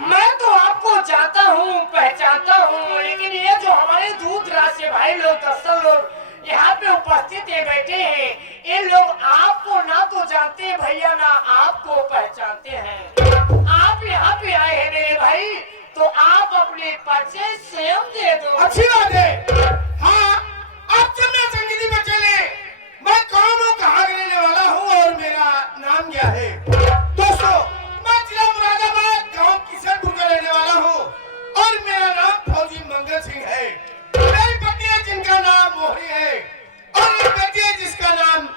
मैं तो आपको जानता हूँ, पहचानता हूँ, लेकिन ये जो हमारे दूर दराज से भाई लोग, दर्शक लोग यहाँ पे उपस्थित है, बैठे हैं, ये लोग आपको ना तो जानते हैं भैया, ना आपको पहचानते हैं। आप यहाँ पे आए हैं मेरे भाई, तो आप अपने परिचय स्वयं दे दो। अच्छी बात है। हाँ, आप चलना संगीति में चले। मैं कौन हूँ, कहाँ के रहने वाला हूँ और मेरा नाम क्या है? दोस्तों, मैं जिला मुरादाबाद गांव किशनपुर का रहने वाला हूँ और मेरा नाम फौजी मंगल सिंह है। मेरी पत्नी है जिनका नाम मोहरी है और एक बेटी है जिसका नाम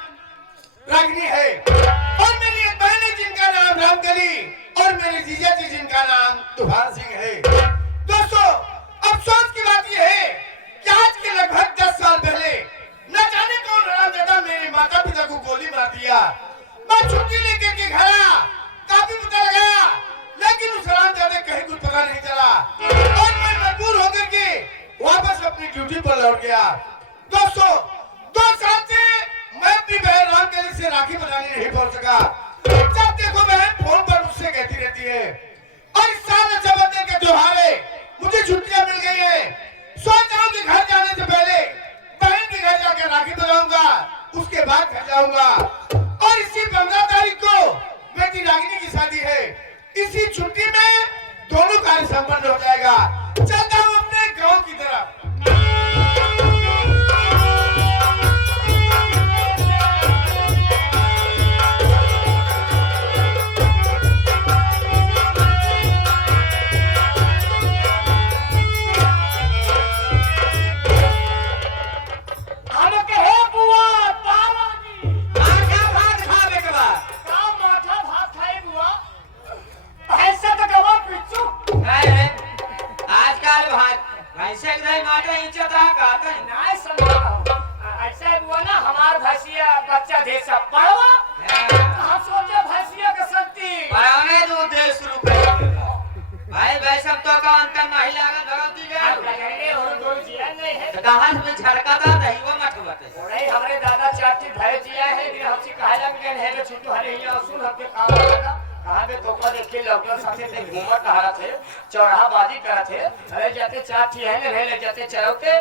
रागिनी है और मेरी एक बहन है जिनका नाम रामकली और मेरे जीजा जी जिनका नाम तूफान सिंह है। दोस्तों, अफसोस की बात यह है कि आज के लगभग 10 साल पहले न जाने कौन हरामजादा मेरे माता पिता को गोली मार दिया। मैं छुट्टी लेकर के घर आया, काफी पता लगाया, लेकिन उस हरामजादे कहीं कुछ पता नहीं चला और मैं मजबूर होकर के वापस अपनी ड्यूटी पर लौट गया। दोस्तों, 2 साल से मैं अपनी बहन रामकली से राखी बनाने नहीं पहुंच सका। जब देखो बहन फोन पर मुझसे कहती रहती है और इस साल रक्षाबंधन के त्योहार है, मुझे छुट्टियां मिल गई है, सोच रहा हूँ कि घर जाने से पहले बहन के घर जाकर राखी बनाऊंगा, उसके बाद घर जाऊंगा और इसी 15 तारीख को बेटी रागिनी की शादी है। इसी छुट्टी में दोनों कार्य संपन्न हो जाएगा। चलता हूँ अपने गांव की तरफ। हमारे दादा चाची भय जिया है कि हमसे कहा लग गए है जो छुट्टी हरे ही सुन हमके कहा लगा कहां पे धोखा देखे लौकल साथे से घूमत कहा थे चौराहा बाजी करा थे अरे जाते चाची है ने ले जाते चरौते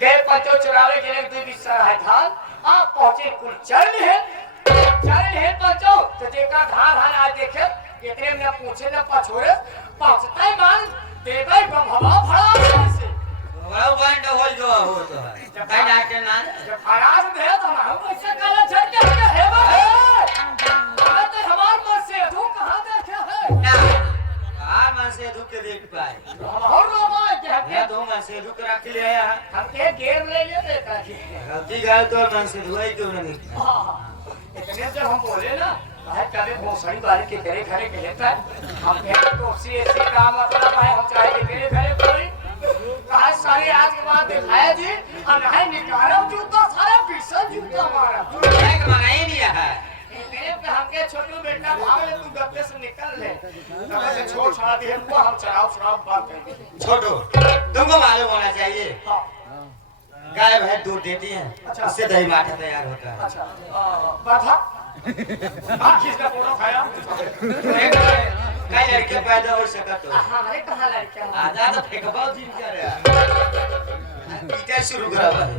गए पंचो चुरावे के दो बिस्सा है था आप पहुंचे कुल चल है पंचो तो जेका धार हाल आज देखे इतने में पूछे न पछोरे पहुंचता है मान देवे भवा भड़ा से वो बंद हो जो हो तो कहीं डाक्टर ना जब आराम दे तो हम कैसे काला छड़ के है वो है तो हमार मन से तू कहां देखे है ना हां मन से दुख देख पाए और रोमा मैं तो मन से दुख रख ले आया हम के गेम ले लेते का गलती गल तो मन से धुआई क्यों नहीं इतने जब हम बोले ना है कभी भोसड़ी वाले के घरे घरे के लेता है हम कहते तो ऐसे काम मतलब है हम चाहे के घरे कोई कहा सारी आज के बाद दिखाया जी हम है निकाला जूता सारा पीछे जूता मारा एक मंगाई नहीं है इतने पे हमके छोटू बेटा भाग ले तू गप्पे से निकल ले तब से छोड़ छड़ा दिए को हम चराव बात करेंगे छोटो तुमको मालूम होना चाहिए हां गाय भैंस दूध देती हैं अच्छा उससे दही माठा तैयार होता है अच्छा बाधा आप किसका फोटो खाया कई लड़के पैदा हो सका तो हमारे कहां लड़का आजा तो फेंकबाओ दिन क्या रे पीछे शुरू करा भाई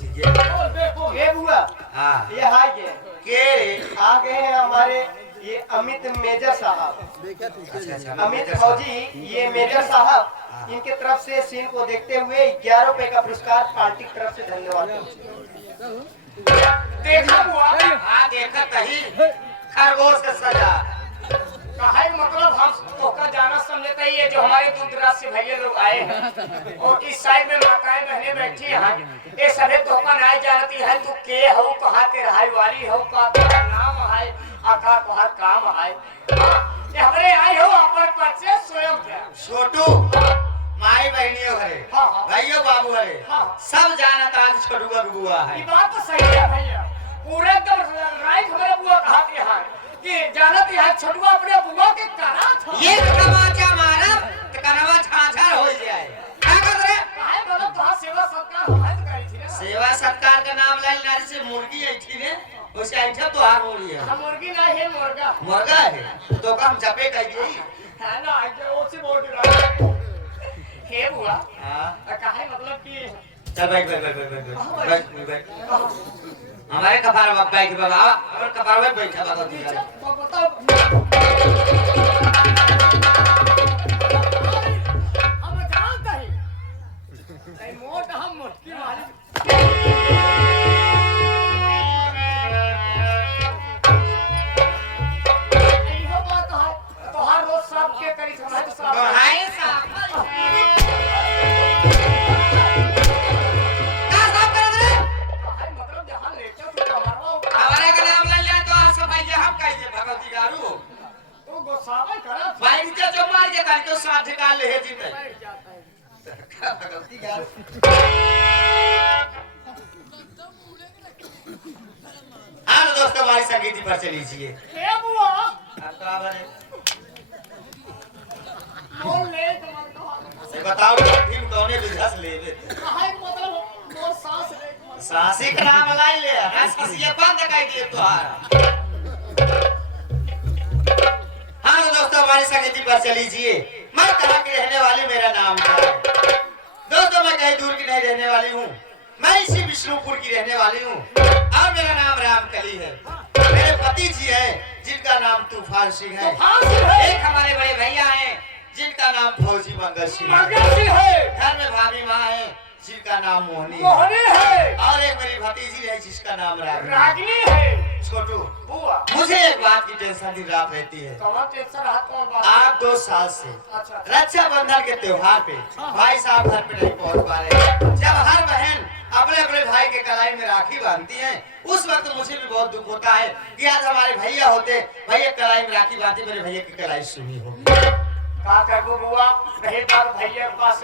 ठीक है ये बुआ, हां ये हाय के रे आ गए हैं हमारे ये अमित मेजर साहब। अच्छा अमित फौजी, ये मेजर साहब, इनके तरफ से सीन को देखते हुए 11 रुपए का पुरस्कार पार्टी की तरफ से धन्यवाद। देखा हुआ हाँ देखा कहीं खरगोश का सजा कहा मतलब हम तोका जाना समझते ही है जो हमारे दूर दराज से भैया लोग आए हैं और इस साइड में माताएं बहनें बैठी हैं ये सभी तोका नहीं जानती है तू के हो कहाँ के रहाई वाली हो का तेरा नाम है आका तोहर काम है ये हमारे आए हो अपन परिचय स्वयं क्या छोटू माई बहनियों हरे भाइयों बाबू हरे सब जानता है छोटू का बुआ है ये बात तो सही है भैया पूरे एकदम राइट हमारे बुआ कहा के है कि जानत है छोटुआ अपने बुआ के करा था ये तमाचा मारा तो कनवा छाछा हो जाए क्या कर रे काहे बोलो तो सेवा सत्कार हमारे करी थी ना सेवा सत्कार का नाम ले नारी से मुर्गी आई थी ने उसे आई बैठा तो आग हो रही है हम मुर्गी ना है मुर्गा मुर्गा है तो काम जपे कह दी है ना आगे वो से बोल रहा है बुआ हाँ काहे मतलब कि चल बैठ बैठ बैठ बैठ बैठ हमारे कपार में बैठ बाबा हमारे कपार में बैठा बाबा बताओ हम जानते हैं मोट हम मोटकी वाली इहो बात है तोहार रोज सब के करी समय तो सब हाय साहब का साहब कर दे काहे मतलब जहां लेके तू कमरवा हमारे का नाम ले लिया तो सफाई हम कहिए भगवती गारू तू गोसावा करा भाई नीचे जो मार के करके साथ ढका ले है जीते बैठ जाता है भगवती गारू हाँ तो दोस्तों हमारी संगीति पर चलीजिए के बुआ अब तो आवाज़ बोल ले तुम से बताओ फिल्म कौने विधस लेवे काहे मतलब मोर सांस ले सासी का नाम लाई ले रस किसी ये बंद कर दिए तुहारा हाँ तो दोस्तों हमारी संगीति पर चलीजिए मैं कहाँ की रहने वाली मेरा नाम क्या है दोस्तों मैं कहीं दूर की नहीं रहने वाली हूँ मैं इसी विष्णुपुर की रहने वाली हूँ और मेरा नाम रामकली है मेरे पति जी हैं जिनका नाम तूफान सिंह है एक हमारे बड़े भैया हैं जिनका नाम फौजी मंगल सिंह है घर में भाभी माँ है जिनका नाम मोहनी है और एक मेरी भतीजी है जिसका नाम रागिनी है छोटू बुआ मुझे एक बात की टेंशन दिन रात रहती है कौन टेंशन रहा कौन बात आप 2 साल से अच्छा रक्षाबंधन के त्योहार पे भाई साहब घर पे नहीं पहुंच पा रहे जब हर बहन अपने अपने भाई के कलाई में राखी बांधती हैं उस वक्त मुझे भी बहुत दुख होता है कि आज हमारे भैया होते भैया कलाई में राखी बांधते मेरे भैया की कलाई सुनी होगी का करबो बुआ रही बात भैया के पास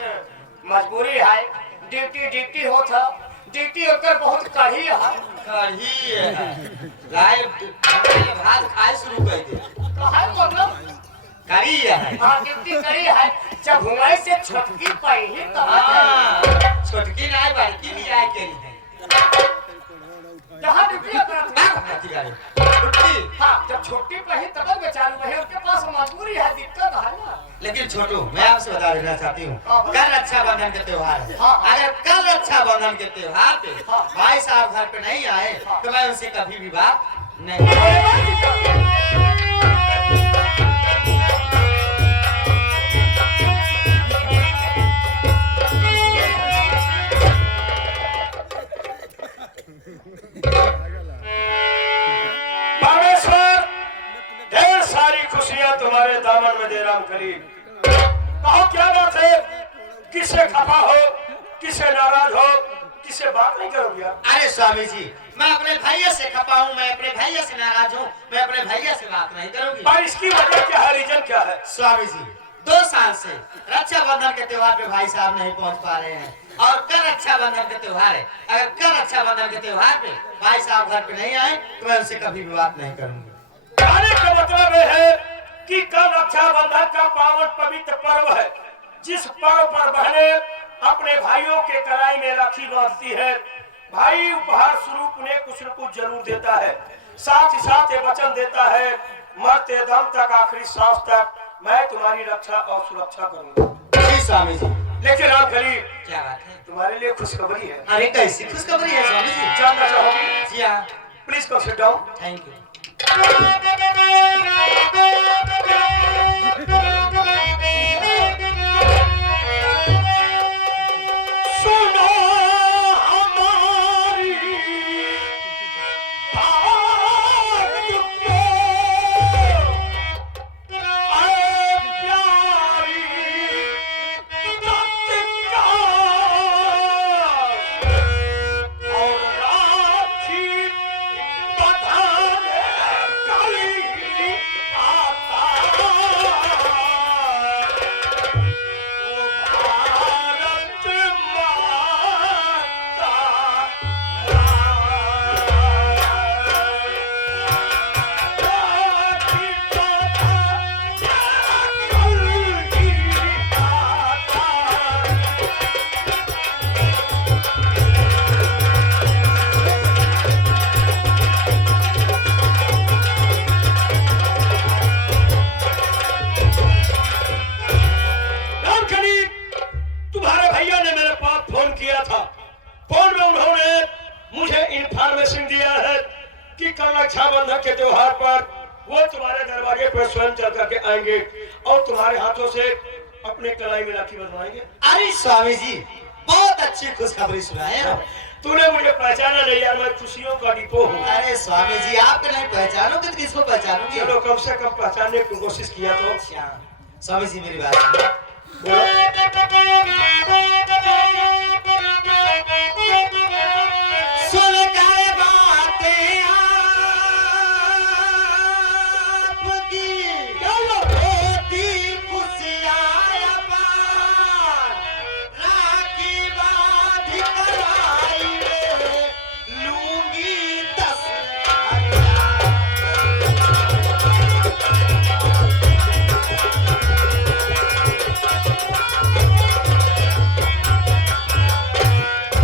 मजबूरी है ड्यूटी होता ड्यूटी होकर बहुत कड़ी है कढ़ी है लाल भात खाए शुरू कर दे काहे मतलब कढ़ी है हां ड्यूटी कड़ी है जब हुआई से छटकी पहली तब छोटकी नहीं बड़की भी आए के लिए जहां ड्यूटी करता हाँ जब छुट्टी पहली तब बेचारू वही उनके पास मजबूरी है दिक्कत है ना लेकिन छोटू मैं आपसे बता देना चाहती हूँ कल रक्षाबंधन के त्योहार है अगर कल रक्षाबंधन के त्योहार पे भाई साहब घर पे नहीं आए तो मैं उनसे कभी भी बात नहीं बागेश्वर ढेर सारी खुशियां तुम्हारे दामन में दे रामकली कहो क्या बात है किससे खफा हो किससे नाराज हो किससे बात नहीं करोगे यार अरे स्वामी जी मैं अपने भैया से खपा हूँ मैं अपने भैया से नाराज हूँ मैं अपने भैया से बात नहीं करूंगी और इसकी वजह क्या है रीजन क्या है स्वामी जी 2 साल से रक्षाबंधन के त्योहार पे भाई साहब नहीं पहुंच पा रहे हैं और कल रक्षाबंधन के त्योहार है अगर कल रक्षाबंधन के त्योहार पे भाई साहब घर पे नहीं आए तो मैं उनसे कभी भी बात नहीं करूंगी कहने का मतलब है कि कल रक्षाबंधन का पावन पवित्र पर्व है जिस पर्व पर बहनें अपने भाइयों के कलाई में राखी बांधती है भाई उपहार स्वरूप उन्हें कुछ न कुछ जरूर देता है साथ ही साथ ये वचन देता है मरते दम तक आखिरी सांस तक मैं तुम्हारी रक्षा और सुरक्षा करूंगा जी स्वामी जी लेकिन रामकली क्या बात है तुम्हारे लिए खुशखबरी है अरे कैसी खुशखबरी है स्वामी जी जानना चाहोगी जी हाँ please come sit down thank you सुनो हमारी बात को ऐ प्यारी तत्काल और राखी बंधने कली आता कि कल रक्षाबंधन के त्योहार पर वो तुम्हारे दरवाजे पर स्वयं चल करके आएंगे और तुम्हारे हाथों से अपने कलाई में राखी बंधवाएंगे। अरे स्वामी जी बहुत अच्छी खुशखबरी सुनाए आप। तूने मुझे पहचाना नहीं यार, मैं खुशियों का डिपो हूँ। अरे स्वामी जी आपको नहीं पहचानोगे तो किसको पहचानोगे? चलो कम से कम पहचानने की कोशिश किया तो। अच्छा स्वामी जी मेरी बात सुनो। सुन कर बातें आपकी होती खुशियाँ अपार, राखी बांध कलाई में लूंगी 10,000।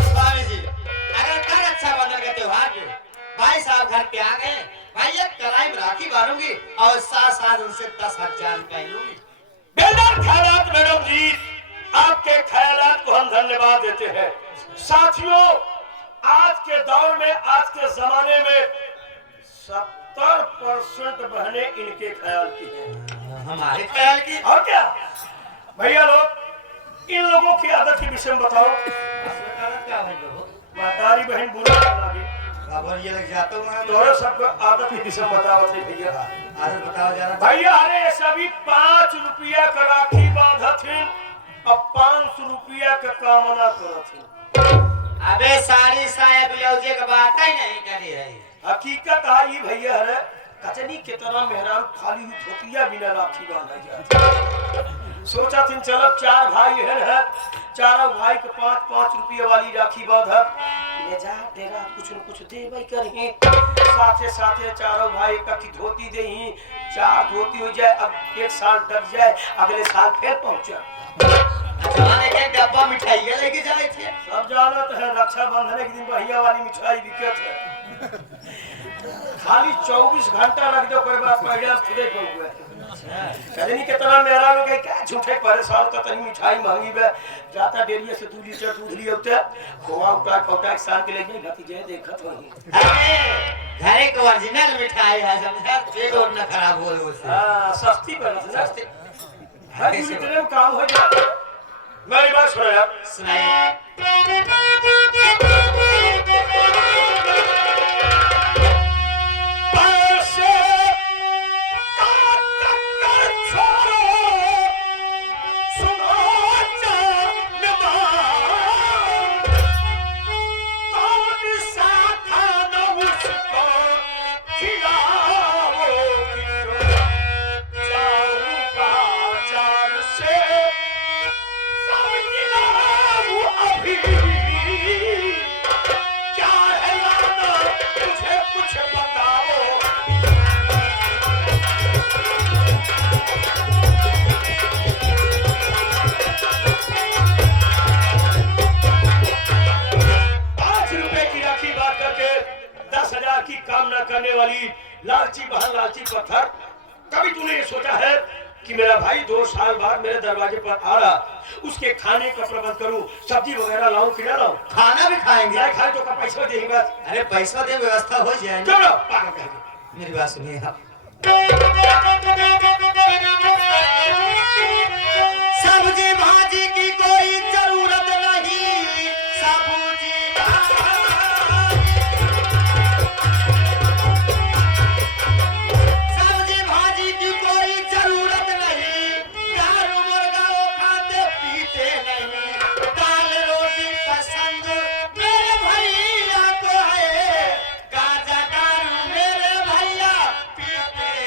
स्वामी जी अगर कर रक्षाबंधन के त्योहार पे भाई साहब घर पे आ गए, भाई एक कलाई में राखी बांधूंगी और साथ साथ उनसे 10,000 रुपए लूंगी। बेदार ख्यालात मैडम जी, आपके ख्यालात को हम धन्यवाद देते हैं। साथियों आज के दौर में, आज के जमाने में 70% बहनें इनके ख्याल की हैं। हमारे ख्याल की और क्या भैया लोग, इन लोगों की आदत के विषय में बताओ। क्या भाई लोगों महतारी बहन बुरी लगी, खबर ये लग जाता हूँ दोनों सबको आदत के विषय में बताओ थे भैया। आदत बताओ जरा भैया अरे सभी 5 रुपया का राखी बांधा थे, अब 500 रुपया का कामना करत थे। अबे साड़ी साया ब्लाउजे का बात ही नहीं करी है। हकीकत आई भैया है कचनी के तरह मेहरान खाली हुई धोतिया बिना राखी बांधा जाए। सोचा थी चलो 4 भाई है, चारों भाई को 5-5 रुपये वाली राखी बांधत ले जा डेरा कुछ न कुछ दे भाई करही। साथे साथे चारों भाई का की धोती दे ही, 4 धोती हो जाए, अब 1 साल डर जाए, अगले साल फिर पहुंचा। जाने के डब्बा मिठाई लेके जाए थे। सब जानत है रक्षाबंधन के दिन भैया वाली मिठाई बिकत है। खाली 24 घंटा रख दो कोई बात पहले खुदे को हुए। कजनी कितना मेरा लोग क्या झूठे परेशान का तनी मिठाई मांगी बे, जाता डेरिया से 2 लीटर दूध लिए होते खोआ उठा खोटा शान के लेके गति जे देखत हो। अरे घरे को ओरिजिनल मिठाई है समझा, पेट और न खराब हो उससे। हां सस्ती पड़ती है, सस्ती हर दूसरे में काम हो जाता है। मेरी बात सुनो यार, सुनाइए। करने वाली लालची बहन लालची पत्थर, कभी तूने ये सोचा है कि मेरा भाई 2 साल बाद मेरे दरवाजे पर आ रहा, उसके खाने का प्रबंध करूं, सब्जी वगैरह लाऊं कि ना लाऊं? खाना भी खाएंगे? नहीं खाए तो का पैसा देंगे बस। अरे पैसा दे व्यवस्था हो जाए। चलो पागल कहेंगे। मेरी बात सुनिए आप। सब्जी भाजी की कोई जरूरत नहीं, सब्जी भाजी की कोई जरूरत नहीं, दारू मुर्गा वो खाते पीते नहीं, दाल रोटी पसंद मेरे भैया को है, गाजा दारू मेरे भैया पीते नहीं।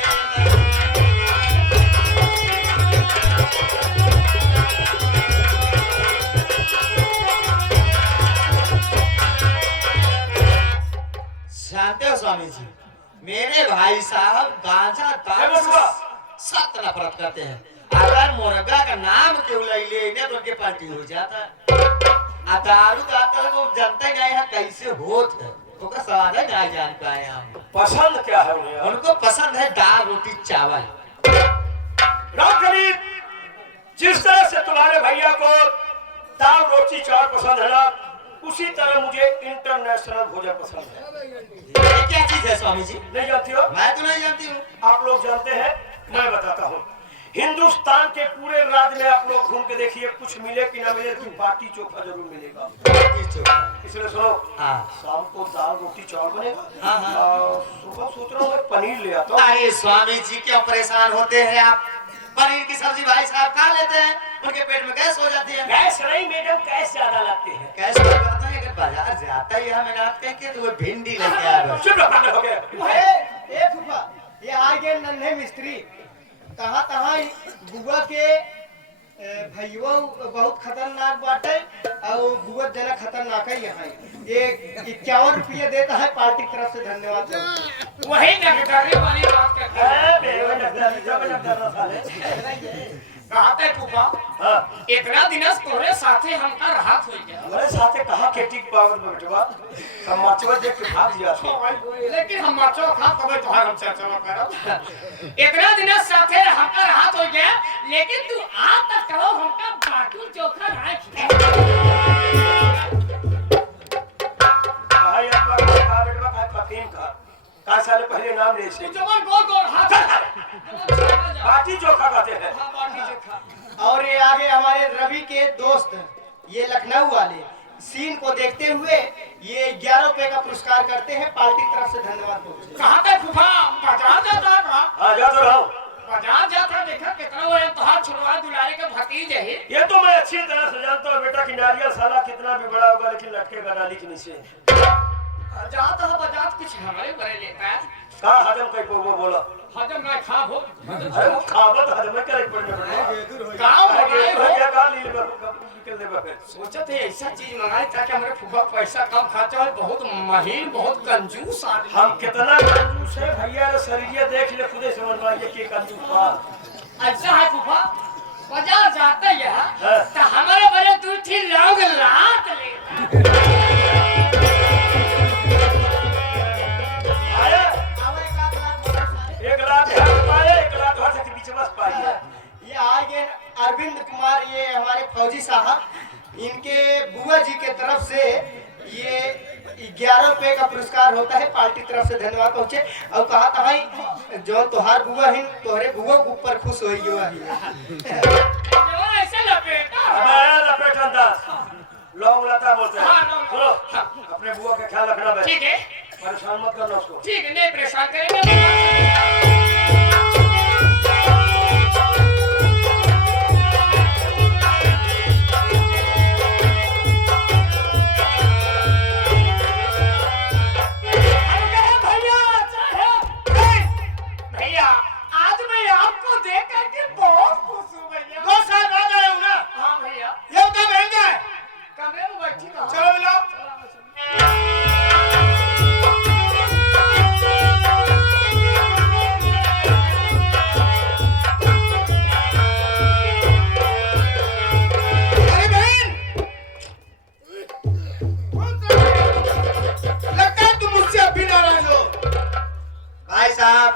जानते हो स्वामी जी, मेरे भाई साहब गांजा दारू से सख्त नफरत करते हैं। अगर मुर्गा का नाम क्यों ले लेने तो उनके पार्टी हो जाता। दारू दाता वो जानते नहीं है कैसे होत है, तो का स्वाद है नहीं जान पाए हम। पसंद क्या है उन्हें? उनको पसंद है दाल रोटी चावल। करीब जिस तरह से तुम्हारे भैया को दाल रोटी चावल पसंद है ना, उसी तरह मुझे इंटरनेशनल भोजन पसंद है। ये क्या चीज है स्वामी जी? नहीं जानती हो? मैं तो नहीं जानती हूँ। आप लोग जानते हैं, मैं बताता हूँ। हिंदुस्तान के पूरे राज्य में आप लोग घूम के देखिए, कुछ मिले कि ना मिले, कि बाटी चोखा जरूर मिलेगा। इसलिए सुनो, हाँ। शाम को दाल रोटी चावल बनेगा। हाँ, हाँ। और सुबह सोच रहा हूँ मैं पनीर ले आता हूँ। अरे स्वामी जी क्यों परेशान होते हैं आप? पनीर की सब्जी भाई साहब खा लेते हैं, उनके पेट में गैस हो जाती है। गैस नहीं मैडम, गैस ज्यादा लगते हैं। गैस हो जाता है। अगर बाजार से आता ही हमें रात कह के तो वो भिंडी लेके आ गए। चुप रहो, पागल हो गया। ए फूफा, ये आ गए नन्हे मिस्त्री। कहाँ बुआ के भैया बहुत खतरनाक बाटे और बुआ जना खतरनाक है। यहाँ ये 51 रुपये देता है पार्टी की तरफ से, धन्यवाद। वही नगदारी वाली बात करते हैं। कहते फूफा, हाँ। इतना दिनस तोरे साथे हमका राहत हो गया। हमारे साथे कहा खेती की पावर में बेटवा, हम मचवा देख के भाग दिया था। लेकिन हम मचो खा कबे तोहार हम चर्चा करब। इतना दिनस साथे हमका राहत हो गया, लेकिन तू आ तक कहो हमका बाटू चोखा ना खिया। कहा यार का बेटवा का फकीम का साले पहले नाम ले से जवान गोल गोल हाथ बाटी चोखा कहते हैं। हां बाटी चोखा। और ये आगे हमारे रवि के दोस्त, ये लखनऊ वाले, सीन को देखते हुए ये 11 रुपए का पुरस्कार करते हैं, पार्टी की तरफ से धन्यवाद। कहां तक फूफा बाजार जाता है? आ जा तो रहा हूं। बाजार जाता देखा कितना वो तोहार छुड़वा दुलारे के भतीजे है। ये तो मैं अच्छी तरह से जानता हूँ बेटा कि नारियल साला कितना भी बड़ा होगा लेकिन लटकेगा नाली के नीचे। जाता है बाजार कुछ हमारे बड़े लेता है। का हजम कई को बोला हजम ना खाब हो। अरे वो खावत हजम करे पड़ने पड़े गांव अरे मंगाए हो। क्या का लील में निकल दे बे। सोचा थे ऐसा चीज मंगाए ताकि हमारे फूफा पैसा कम खर्चा हो। बहुत महीन बहुत कंजूस आदमी। हम कितना कंजूस है भैया, रे शरीर देख ले खुदे समझ में आइए के कंजूस बा। ऐसा है फूफा, बाजार जाते ही है हाँ। तो हमारे बड़े दूर थी लोग लात लेता। आया 1 लाख है पाए, 1 लाख हर से बीच बस पाई। ये आगे अरविंद कुमार, ये हमारे फौजी साहब, इनके बुआ जी के तरफ से ये 11 रुपए का पुरस्कार होता है, पार्टी की तरफ से धन्यवाद पहुंचे। और कहा था जो तोहार बुआ है तोहरे बुआ के ऊपर खुश हो जवान ऐसे लपेटा। मैं लपेट अंदाज लौंग लता बोलते हैं। हाँ, लौंग। सुनो अपने बुआ का ख्याल रखना बे, ठीक है परेशान मत करना उसको। ठीक है, नहीं परेशान करेंगे। भैया आज मैं आपको देख करके बहुत खुश हूँ भैया। 2 साल बाद आया हूँ ना। हाँ भैया, ये उनका बहन का है। कमरे में बैठी रहो। चलो मिलो। अरे बहन, लगता है तुम मुझसे अब भी नाराज हो। भाई साहब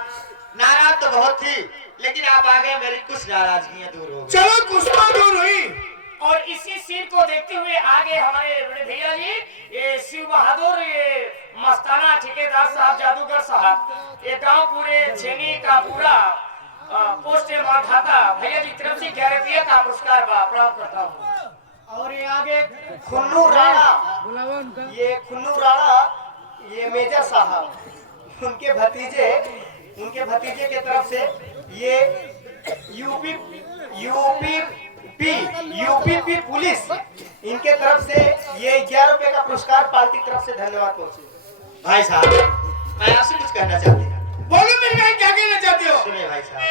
नाराज तो बहुत थी, लेकिन आप आ गए, मेरी कुछ नाराजगियां दूर हो गई। चलो कुछ तो दूर हुई। और इसी सीन को देखते हुए आगे हमारे बड़े भैया जी, ये शिव बहादुर, ये मस्ताना ठेकेदार साहब, जादूगर साहब, ये गांव पूरे छेनी का पूरा पोस्ट मानधाता भैया जी तरफ से 11 रुपये का पुरस्कार प्राप्त करता हूँ। और ये आगे खुन्नू राणा, ये खुन्नू राणा, ये मेजर साहब, उनके भतीजे के तरफ से ये यूपी पुलिस, इनके तरफ से ये 11 रुपए का पुरस्कार, पार्टी की तरफ से धन्यवाद पहुंचे। भाई साहब मैं आपसे कुछ कहना चाहती हूँ। बोलो मेरी बहन, क्या कहना चाहते हो? सुनिए भाई साहब,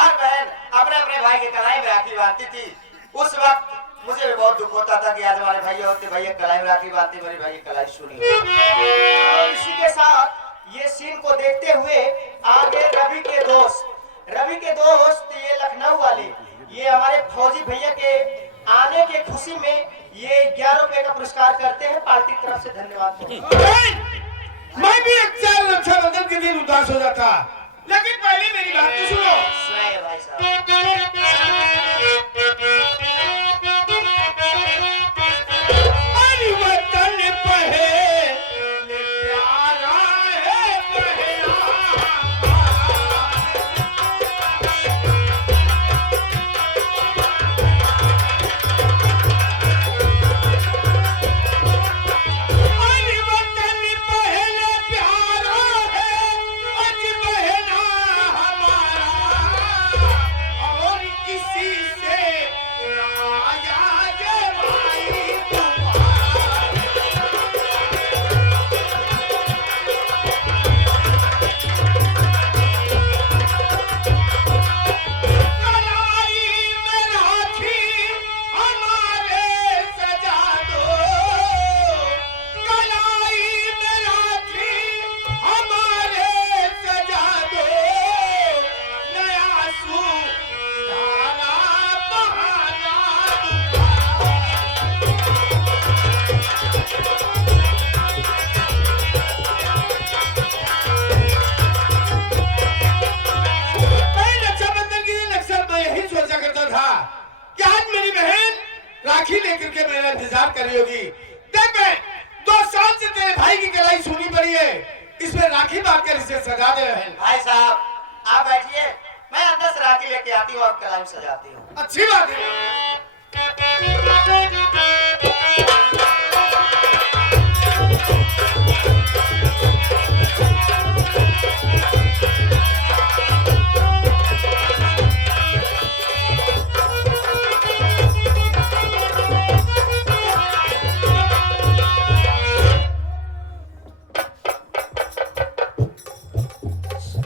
हर बहन अपने अपने भाई के कलाई में राखी बांधती थी। उस वक्त मुझे भी बहुत दुख होता था कि आज हमारे भैया होते, भैया कलाई में राखी बांधती, मेरी भाई कलाई सुनी। और इसी के साथ ये सीन को देखते हुए आगे रवि के दोस्त ये लखनऊ वाले, ये हमारे फौजी भैया के आने के खुशी में ये 11 रुपए का पुरस्कार करते हैं पार्टी की तरफ से। धन्यवाद। मैं भी अक्सर रक्षाबंधन के दिन उदास हो जाता, लेकिन पहले मेरी बात तो सुनो। सुनाइए भाई साहब। अरे वतन पहले प्यारा है पहला अरे वतन पहले प्यारा है अज बहना हमारा और इसी से आया जे भाई तुम्हारा। कलाई में राखी हमारे सजा दो, कलाई में राखी हमारे सजा दो, नया सुधारा बहाना रक्षाबंधन के दिन अक्सर मैं यही सोचा करता था कि आज मेरी बहन राखी लेकर के मेरा इंतजार कर रही होगी। देख बहन, 2 साल से तेरे भाई की कलाई सुनी पड़ी है, इसमें राखी बांध कर इसे सजा दे बहन। भाई साहब आप बैठिए, मैं अंदर से राखी लेके आती हूँ और कलाई में सजाती हूँ। अच्छी बात है।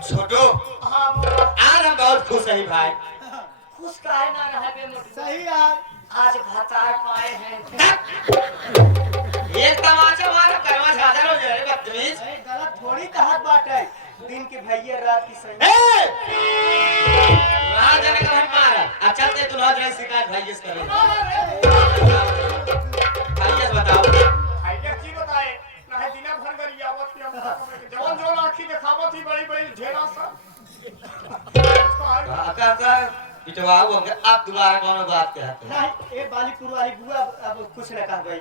छोटू हाँ बोलो। आज हम बहुत खुश हैं भाई। खुश काहे ना रहे बे मोटू? सही यार। आज भतार पाए हैं। एक तमाचा मारो करवा झाझर हो जाए बदतमीज। अरे गलत थोड़ी कहत बात है, दिन के भैया रात की सही। वहाँ जाने का भाई मारा। अच्छा ते तू ना जाए शिकायत भाई इस करे। भाई ये बताओ। भैया की बताए ना है दिना भर गरियावत की हम जवान जवान आंखी दिखावत ही बड़ी बड़ी ढेरा सा। काका पिटवाओ होंगे आप दोबारा कौन बात कहते हैं? नहीं, ए बालीपुर वाली बुआ अब कुछ न कह भाई।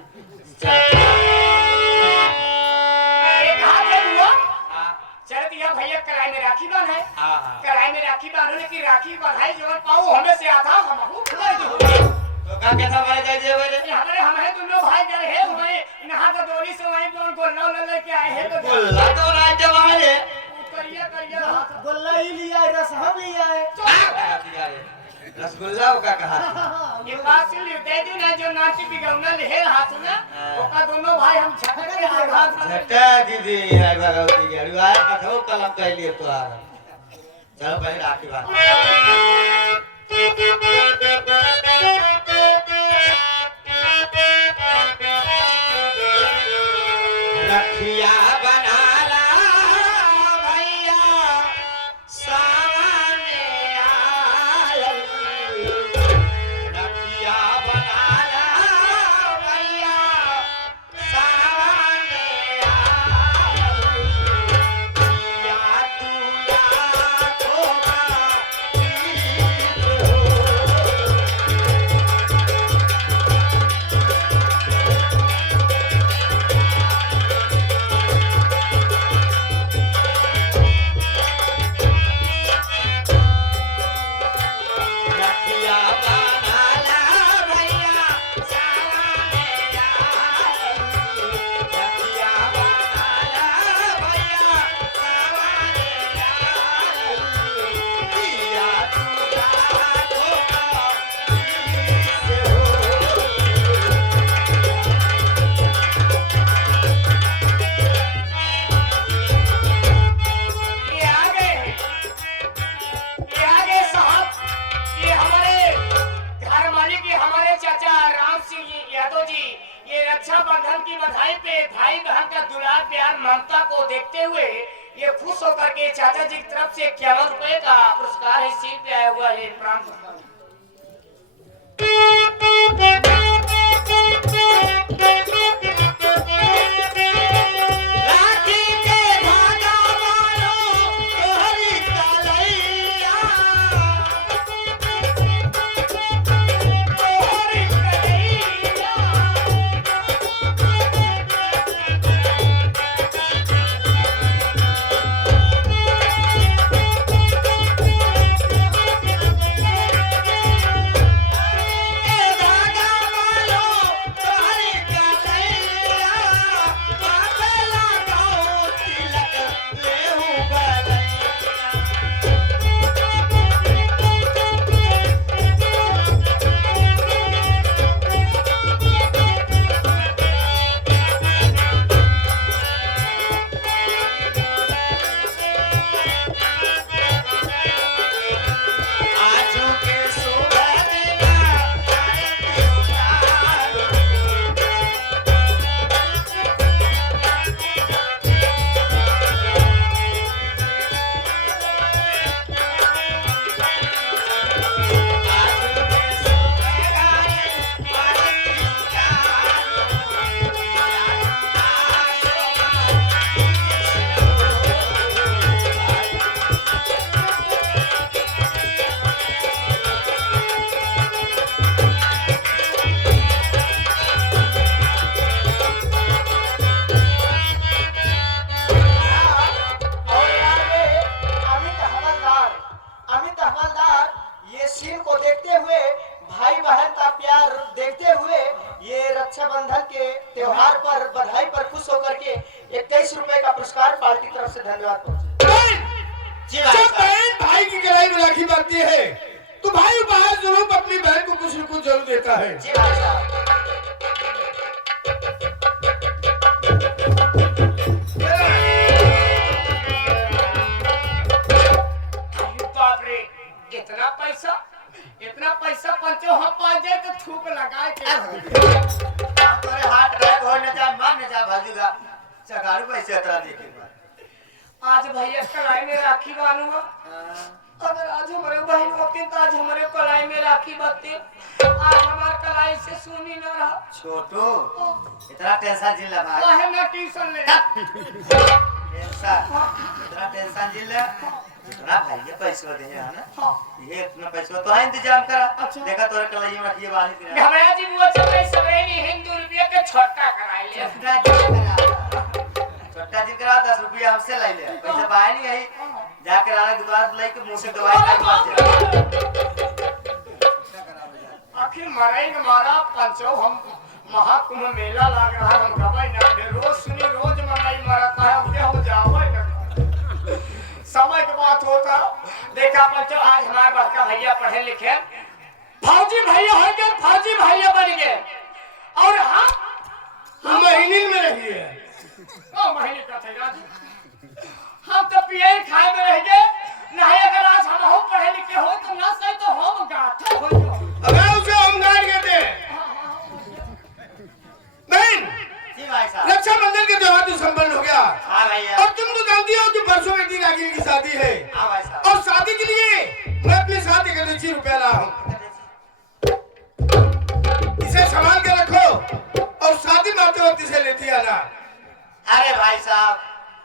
एक हाथ है हुआ हाँ चल दिया भैया कढ़ाई में राखी बांध है। हाँ हाँ। कढ़ाई में राखी बांधो लेकिन राखी बंधाई जवन पाऊ हमें से आता हम तो का कैसा बने जाए जे बोले? हमारे हम है दोनों भाई जर है हमें नहा तो दोरी से वहीं जोन गोलना लेके आए हैं तो बोला तो ना जब आए करिया करिया हाथ गोल्ला ही लिया है, रस हम लिया है। रसगुल्ला का कहा ये बात सुन लियो दे दिन है जो नाटी बिगौना ले हाथ में ओका दोनों भाई हम झटक के हाथ झटा दीदी आई भगवती के रुआ कथो कलम कह लिए तो आ चलो पहले राखी बात रखिया बना ला भैया सामने आयल रखिया बना ला भैया सामने आयल या तू लाखों का रक्षाबंधन की बधाई पे भाई बहन का दुलार प्यार ममता को देखते हुए ये खुश होकर के चाचा जी की तरफ से 51 रुपए का पुरस्कार है सील पे आया हुआ है। प्रणाम करता हूं। रक्षाबंधन के त्योहार पर बधाई पर खुश होकर के 21 रुपए का पुरस्कार पार्टी तरफ से धन्यवाद पहुंचे। जब बहन भाई की कलाई में राखी बांधती है तो भाई उपहार जरूर अपनी बहन को कुछ न कुछ जरूर देता है। जी भाई साहब। बाप रे, इतना पैसा पंचो हम पा जाए तो थूक लगाए के तोरे हाथ रहे हो न जा मान न जा भाजूगा चगारू पैसे अतरा देखे आज भैया कलाई में राखी बांधूंगा। अगर आज हमारे बहन होती तो आज हमारे कलाई में राखी बांधती। आज हमारे कलाई से सुनी न रहा। छोटू इतना टेंशन जिल ले भाई काहे ना ट्यूशन ले इतना टेंशन जिल ले इतना भाई ये पैसा दे है ना ये इतना पैसा तो है इंतजाम करा। अच्छा। देखा तोरे कलाई में रखिए बांध के घबरा जी वो चले सवेनी हिंदू रुपये के छोटा कराई ले छोटा जी करा 10 रुपया हमसे ले ले पैसा पाए नहीं है जाकर आने दुकान से लेके मुंह से दवाई खाई मत आखिर मरेंगे मारा पंचो हम महाकुंभ मेला लग रहा है। हम घबराई ना दे रोज सुनी रोज मनाई मरता है उनके हम जाओ ना समय की बात होता। देखा पंचो आज हमारे बड़का भैया पढ़े लिखे फौजी भैया हो गए फौजी भैया बन गए और हम महीने में रही है महीने का थे हम तो पियर खाए में रह गए नहीं। अगर आज हम हो पढ़े लिखे हो तो ना सही तो हम गाठे हो अगर उसे हम गाड़ कहते हैं बहन जी भाई साहब। रक्षाबंधन के त्योहार तो संपन्न हो गया। हां भैया और तुम तो जानती हो कि परसों एक दिन आगे की शादी है। हां भाई साहब। और शादी के लिए मैं अपने साथ 1 रुपया ला हूँ। इसे संभाल के रखो और शादी मारते वक्त इसे लेती आना। अरे भाई साहब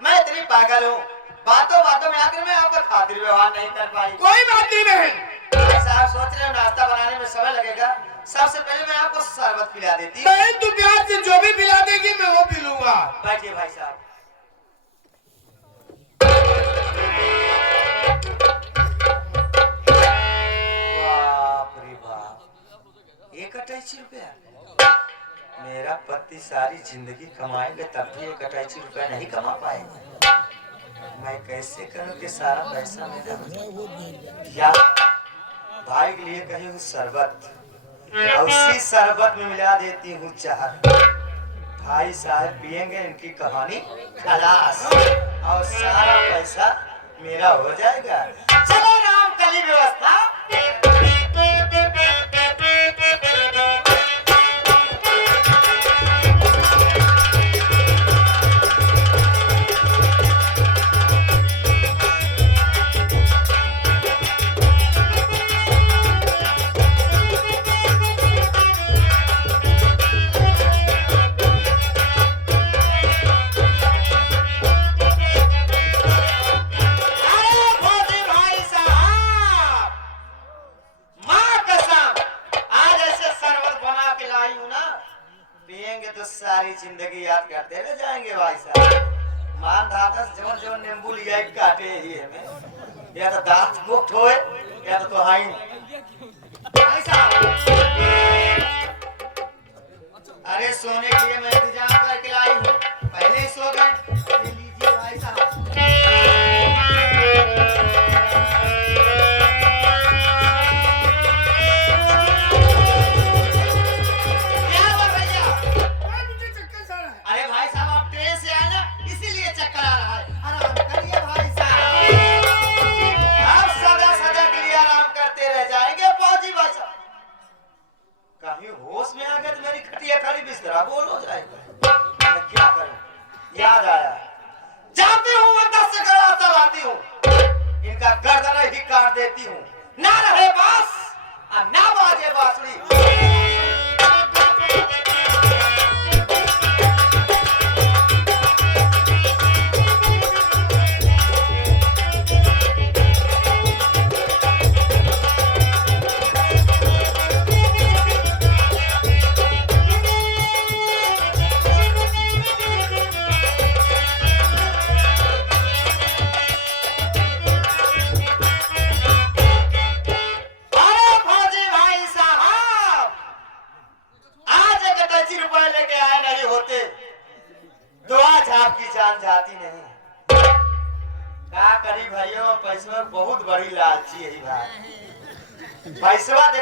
मैं इतनी पागल हूँ बातों बातों में आकर मैं आपका खातिर व्यवहार नहीं कर पाई। कोई बात नहीं बहन। भाई साहब सोच रहे हो नाश्ता बनाने में समय लगेगा। सबसे पहले मैं आपको शरबत पिला देती। बहन तू प्यार से जो भी पिला देगी मैं वो पी लूंगा। बैठिए भाई साहब। बाप रे बाप 21 रुपया। मेरा पति सारी जिंदगी कमाएंगे तब भी 21 रुपया नहीं कमा पाएंगे। मैं कैसे करूं कि सारा पैसा मेरा हो जाए। या भाई के लिए कहीं हूँ शरबत और उसी शरबत में मिला देती हूँ चार। भाई साहब पियेंगे इनकी कहानी खलास और सारा पैसा मेरा हो जाएगा। चलो राम कली व्यवस्था। तो सारी जिंदगी याद करते रह जाएंगे भाई साहब। मान धाता से जवन जवन नींबू लिया एक काटे ही हमें, या तो दांत मुक्त होए या तो हाई भाई साहब। अरे सोने के लिए मैं इंतजाम करके लाई हूँ, पहले ही सो गए। ले लीजिए भाई साहब। क्या हुआ भैया? मुझे चक्कर सा रहा है। अरे भाई साहब आप ट्रेन से आए ना, इसीलिए चक्कर आ रहा है। आराम करिए भाई साहब, आप सदा सदा के लिए आराम करते रह जाएंगे फौजी भाई साहब। कहीं होश में आ गए तो मेरी खटिया खड़ी बिस्तरा बोल हो जाएगा। मैं क्या करूं? याद आया, जाती हूँ मैं 10 से गड़ा चलाती हूँ, इनका गर्दन ही काट देती हूँ। ना रहे बांस और ना बाजे बांसुरी। जाती नहीं, क्या करी भाइयों, पैसवा बहुत बड़ी लालची है भाई। पैसवा देखा